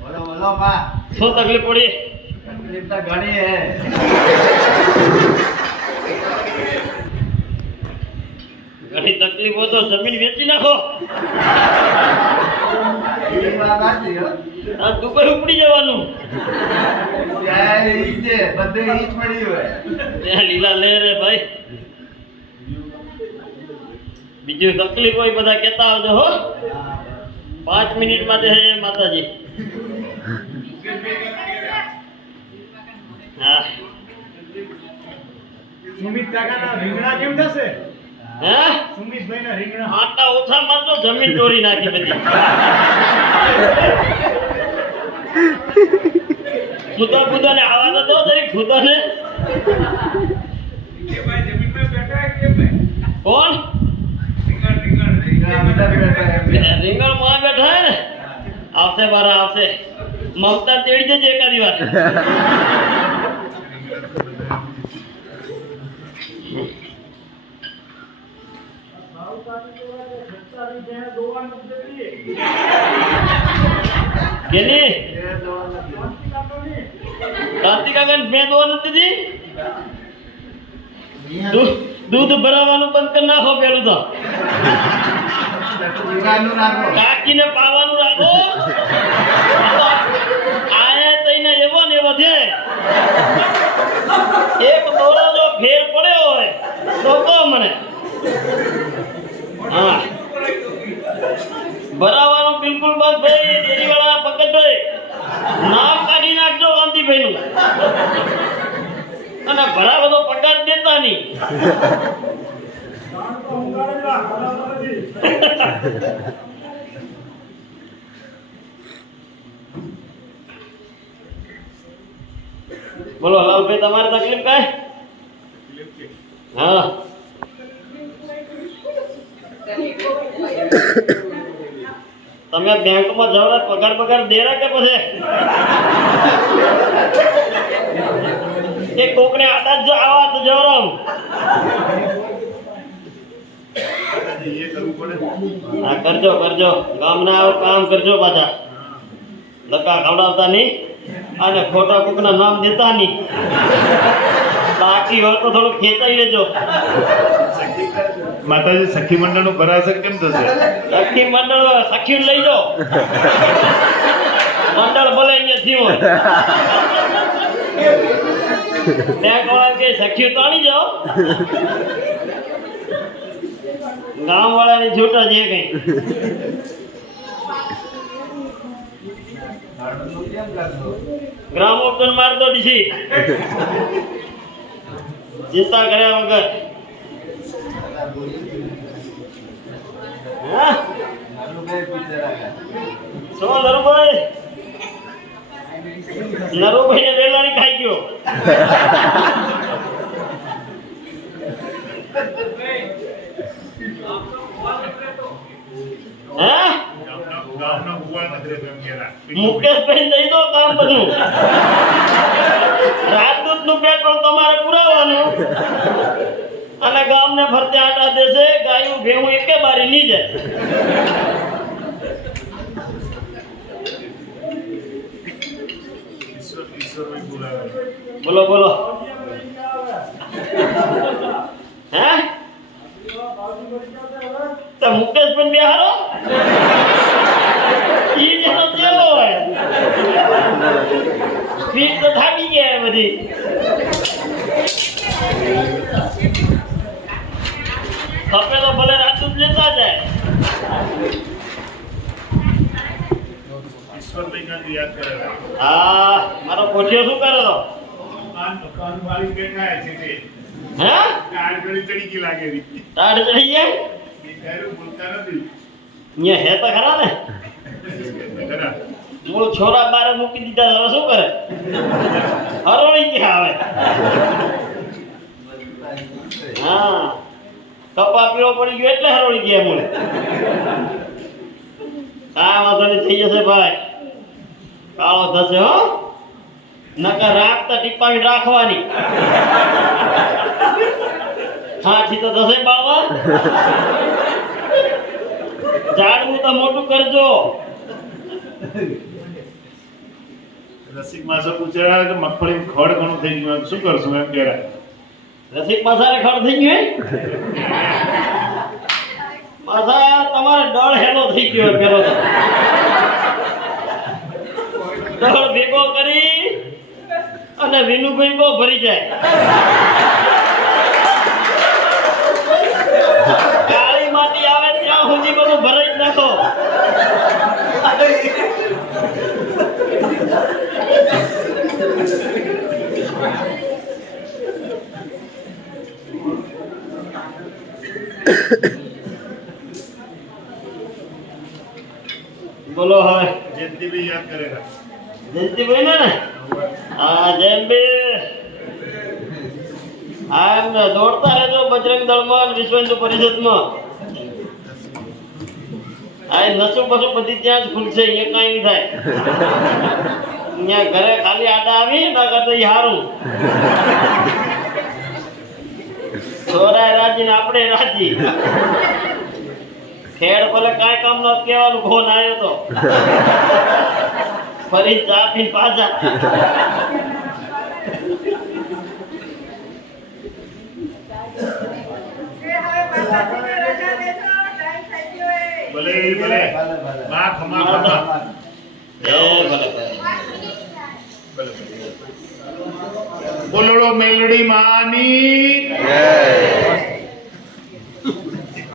બોલો બોલો પા શું તકલીફ પડી? તકલીફ તો ઘણી હે. ઘણી તકલીફ હોય તો જમીન વેચી નાખો. એ વાત સાચી હો. આ દુબઈ ઉપડી જવાનું. ત્યાં ઈ છે, બધે ઈ જ પડી હોય. ત્યાં લીલા લે રે ભાઈ. બીજું તકલીફ હોય બધા કહેતા આવજો હો. 5 મિનિટ માટે હે માતાજી. હા સુમિત કાકાના રીંગણા કેમ થશે? હે સુમિતભાઈના રીંગણા આટા ઓછા મારતો જમીન ચોરી નાખી બધી. ખુદા ખુદાને આવા તો જરી ખુદાને કોણ રીંગણ માં બેઠા હે ને આવશે બારા આવશે. મમતા તેડી જજે એકાદી વાર. કેની કાર્તિક કાકા મેં દોવા નથી દી. દૂધ ભરાવાનું બંધ કરી નાખો પેલું તો. કાકીને પાવાનું રાખો. આયા તઈને એવો ને એવો છે. એક દોરો જો ફેર પડ્યો હોય તો કહો મને. હા ભરાવાનું બિલકુલ બસ ભાઈ. ડેરીવાળા પકડભાઈ નામ કાઢી નાખજો ગાંધીભાઈ નું. અને ભરાવો તો પગાર દેતા નહીં. બોલો લાલભાઈ તમારે તકલીફ કાંઈ? હા તમે બેંકમાં જવરા પગાર દેરા કે પછી એક કોકને આદત જો આવા તો જવરામ. હા કરજો કરજો. ગામના કામ કરજો પાછા. લકા ખવડાવતા નહીં અને ખોટા કોકના નામ દેતા નહીં. બાકી હોય તો થોડું ખેંચાઈ લેજો. માતાજી સખી મંડળ નું ભરાશે કેમ થશે? સખી મંડળ સખી લઈ જાઓ. મંડળ ભલે અહીંયા થયું હોય. બેંક વાળા કે સખી તો આણી જાઓ. ગામ વાળાની છૂટ જ એ કઈ. ગ્રામોપન મારતો દીધી. ચિંતા કર્યા વગર. હા શું નરુભાઈ? નરુભાઈ ને વેલાણી ખાઈ ગયો. મુકેશભાઈ દઈ દો કામ બધું. રાજદૂત નું પેટ્રોલ તમારે પુરાવાનું અને ગામને ફરતે આટા દેશે. ગાયું ભેવું એકે બારી નહીં જાય. બોલો બોલો. હે તો મુકેશ પણ બેહારો. ઈ જેનો ચેલો હોય. ફીટ તો થાકી ગયા બધી. ખપે તો ભલે રાતું જ લેતા જાય. હા મારો કોઠિયો શું કરે તો? હે તાડ ચડી ગયા. અહીંયા હે તો ખરા ને. મૂળ છોરા બારે મૂકી દીધા. હવે શું કરે? હરોળી હા કપા પીળો પડી ગયો એટલે હરોળી ગયા મૂળ કાંઈ વાંધો નહીં થઈ જશે ભાઈ કાળો થશે હો નકર રાખતા ટીપાવી રાખવાની હાથી તો થશે બાવા ઝાડવું તો મોટું કરજો રસિક માસે પૂછ્યા કે મગફળી ખડ ઘણું થઈ ગયું શું કરશું એમ કે રસિક પાસારે ખડ થઈ ગયું પાછા તમારે ડળ હેલો થઈ ગયો પેલો તો ડળ ભેગો કરી અને વિનુભાઈ બહુ ભરી જાય કાળી માટી આવે ત્યાં સુધી બધું ભરાઈ જ નાખો બોલો હવે જયંતિભાઈ યાદ કરેલા જયંતિભાઈ ને હા જયંતભાઈ હા એમને દોડતા રહેજો બજરંગ દળમાં અને વિશ્વ હિન્દુ પરિષદમાં આ નસું પશું બધી ત્યાં જ ખુલશે અહીંયા કાંઈ નહીં થાય અહીંયા ઘરે ખાલી આડા આવી ના કરતા ઈ હારું છોરાય રાજી ને આપણે રાજી ખેડ ભલે કાંઈ કામ ન કહેવાનું ફોન આવ્યો તો ફરી ચા પીને પાછા ભલે ભલે માં ખમા ખમા ભલે બોલડો મેલડી માની જય